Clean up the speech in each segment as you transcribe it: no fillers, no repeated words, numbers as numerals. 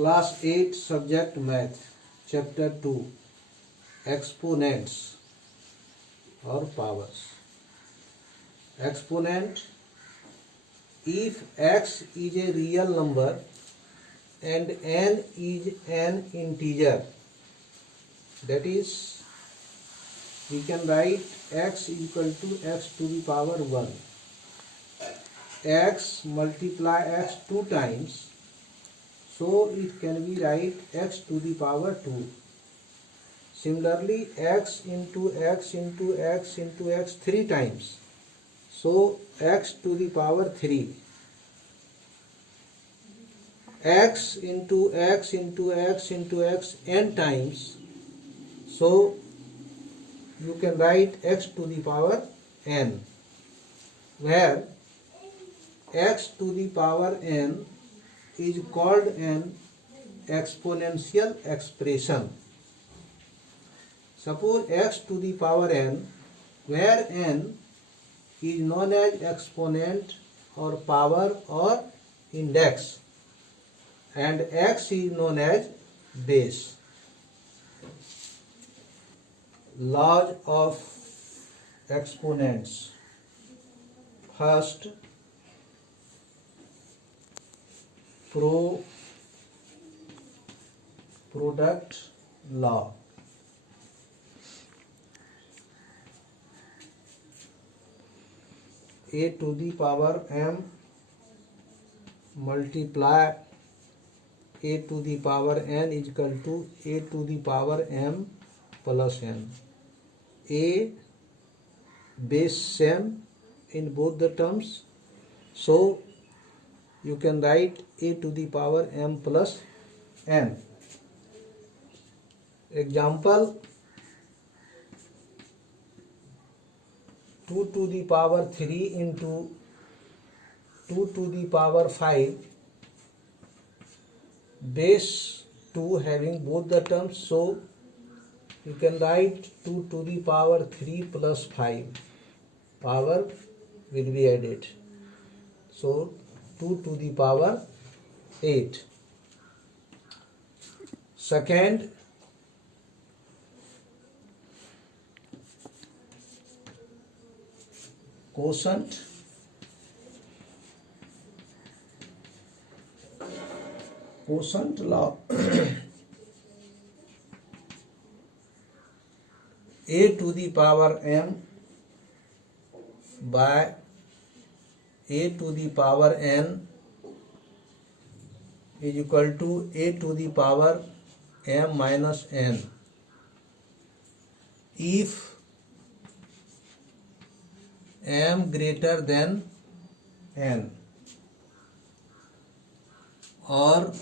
Class 8 Subject Math Chapter 2 Exponents or Powers. Exponent: if x is a real number and n is an integer, that is, we can write x equal to x to the power 1. X multiply x 2 times, so it can be write x to the power 2. Similarly, x into x into x into x 3 times, so x to the power 3. X into x into x into x n times, so you can write x to the power n, where x to the power n is called an exponential expression. Suppose x to the power n, where n is known as exponent or power or index, and x is known as base. Laws of exponents. First, product law. A to the power m multiply a to the power n is equal to a to the power m plus n. A base same in both the terms, so you can write a to the power m plus n. Example: 2 to the power 3 into 2 to the power 5, base 2 having both the terms, so you can write 2 to the power 3 plus 5. Power will be added, so 2 to the power 8. Second, quotient. Quotient law. A to the power m by a to the power n is equal to a to the power m minus n if m greater than n, or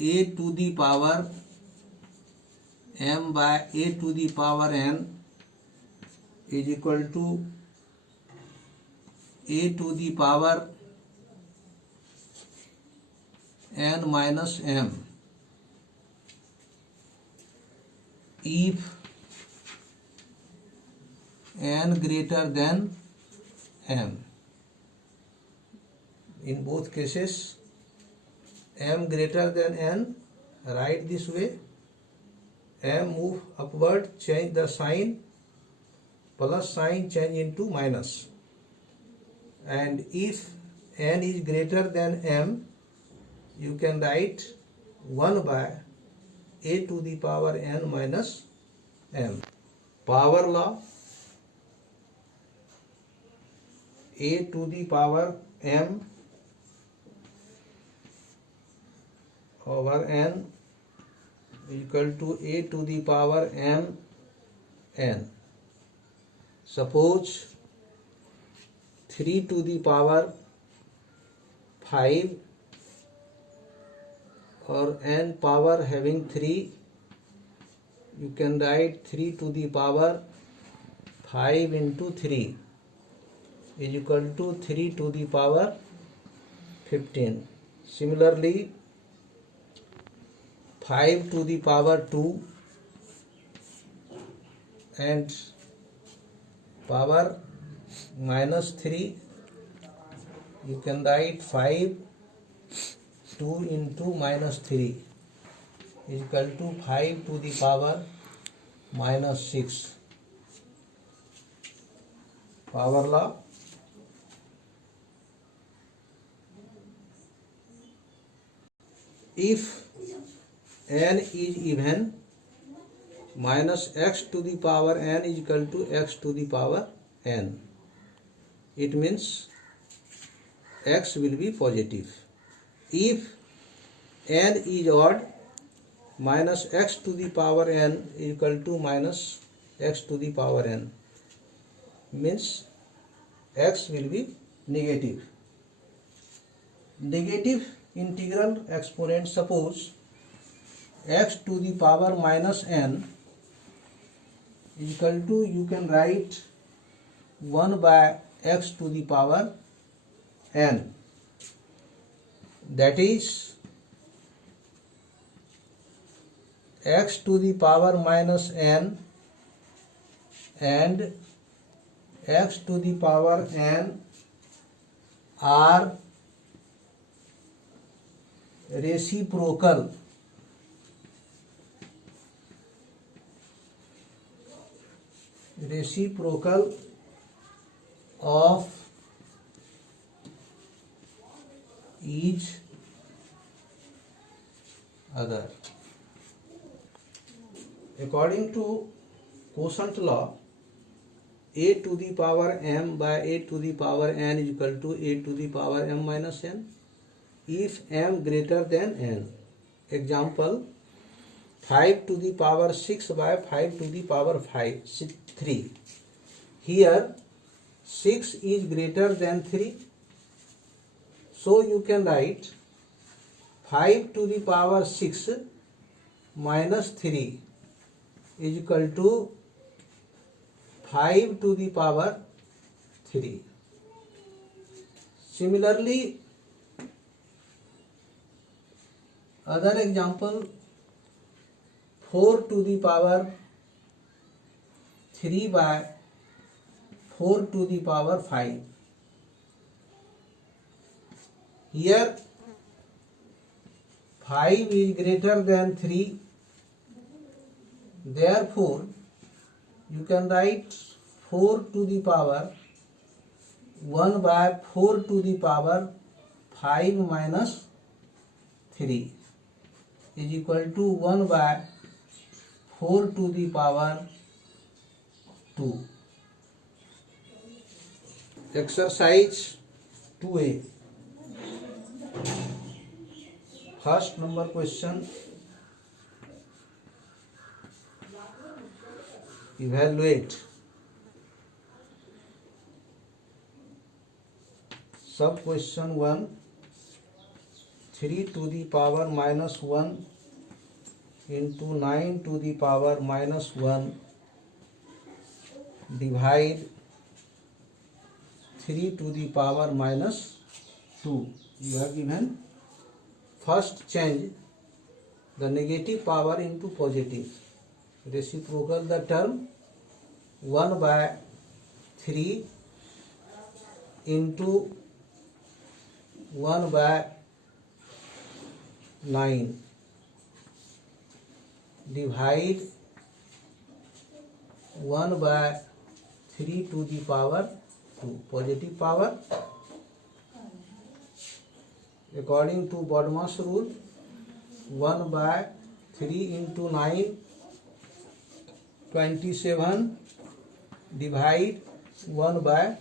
a to the power m by a to the power n is equal to a to the power n minus m if n greater than m. In both cases, m greater than n, write this way: m move upward, change the sign, plus sign change into minus. And if n is greater than m, you can write 1 by a to the power n minus m. Power law. A to the power m over n is equal to a to the power m n. Suppose 3 to the power 5 or n power having 3, you can write 3 to the power 5 into 3 is equal to 3 to the power 15. Similarly, 5 to the power 2 and power minus 3 you can write 5 2 into minus 3 is equal to 5 to the power minus 6. Power law. If n is even, minus x to the power n is equal to x to the power n. It means x will be positive. If n is odd, minus x to the power n is equal to minus x to the power n. Means x will be negative. Negative integral exponent, suppose x to the power minus n is equal to, you can write 1 by x to the power n, that is x to the power minus n and x to the power n are reciprocal. Reciprocal of each other. According to quotient law, a to the power m by a to the power n is equal to a to the power m minus n. If m greater than n. Example, 5 to the power 6 by 5 to the power 3. Here 6 is greater than 3. So you can write 5 to the power 6 minus 3 is equal to 5 to the power 3. Similarly, other example, 4 to the power 3 by 4 to the power 5. Here 5 is greater than 3, therefore you can write 4 to the power 1 by 4 to the power 5 minus 3 is equal to 1 by 4 to the power 2. Exercise 2a. First number question. Evaluate. Sub question 1. 3 to the power minus 1 into 9 to the power minus 1 divide 3 to the power minus 2. You have given. First change the negative power into positive. Reciprocal the term 1 by 3 into 1 by 9 divide 1 by 3 to the power 2. Positive power. According to Bodmer's rule, 1 by 3 into 9, 27 divide 1 by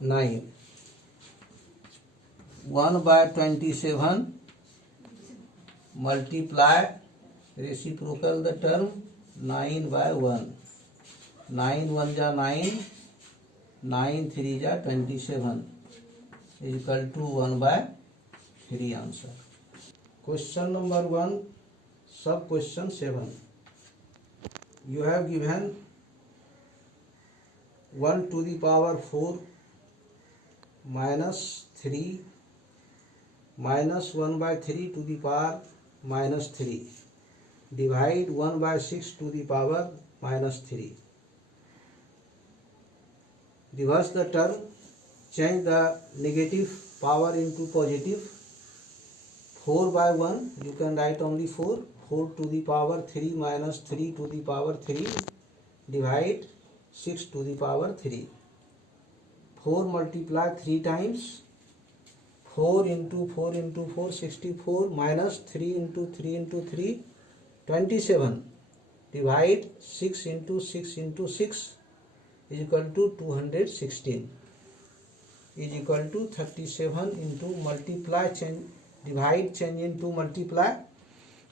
9. 1 by 27 multiply reciprocal the term 9 by 1. 9 1 ja 9, 9 3 ja 27 is equal to 1 by 3 answer. Question number 1, sub question 7. You have given 1 to the power 4 minus 3 minus 1 by 3 to the power minus 3 divide 1 by 6 to the power minus 3. Reverse the term, change the negative power into positive. 4 by 1, you can write only 4. 4 to the power 3 minus 3 to the power 3, divide 6 to the power 3. 4 multiply 3 times. 4 into 4 into 4, 64, minus 3 into 3 into 3, 27. Divide 6 into 6 into 6 is equal to 216. Is equal to 37 into multiply, change, divide, change into multiply.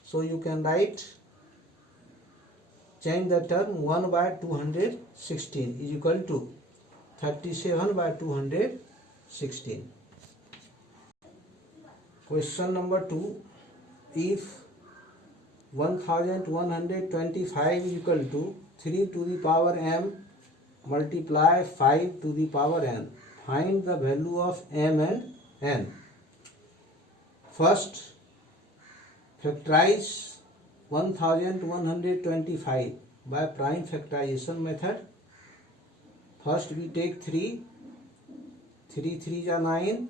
So you can write, change the term, 1 by 216 is equal to 37 by 216. Question number 2. If 1125 is equal to 3 to the power m multiply 5 to the power n, find the value of m and n. First, factorize 1125 by prime factorization method. First we take 3, 3 3 are 9,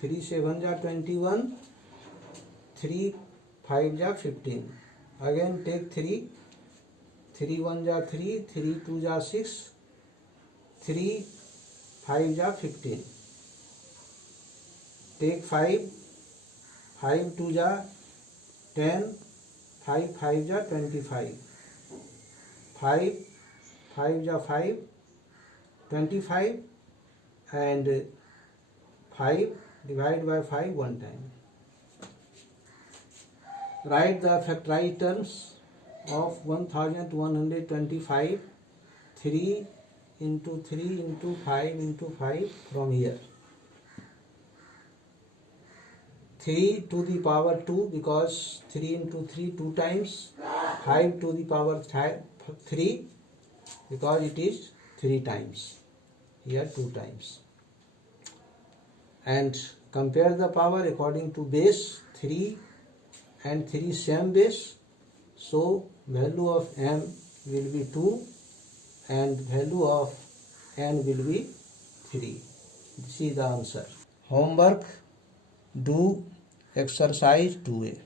3 7 are 21, 3 5 are 15. Again take 3, 3 1 are 3, 3 2 are 6, 3 5 are 15. Take 5, 5 2 are 10, 5 5 are 25. 5 5 are 5, 25, and 5 divide by 5 one time. Write the factorized terms of 1125. 3 into 3 into 5 into 5 from here. 3 to the power 2, because 3 into 3 2 times. 5 to the power 3, because it is 3 times. Here 2 times. And compare the power according to base. 3 and 3 same base. So value of m will be 2 and value of n will be 3. This is the answer. Homework, do exercise 2A.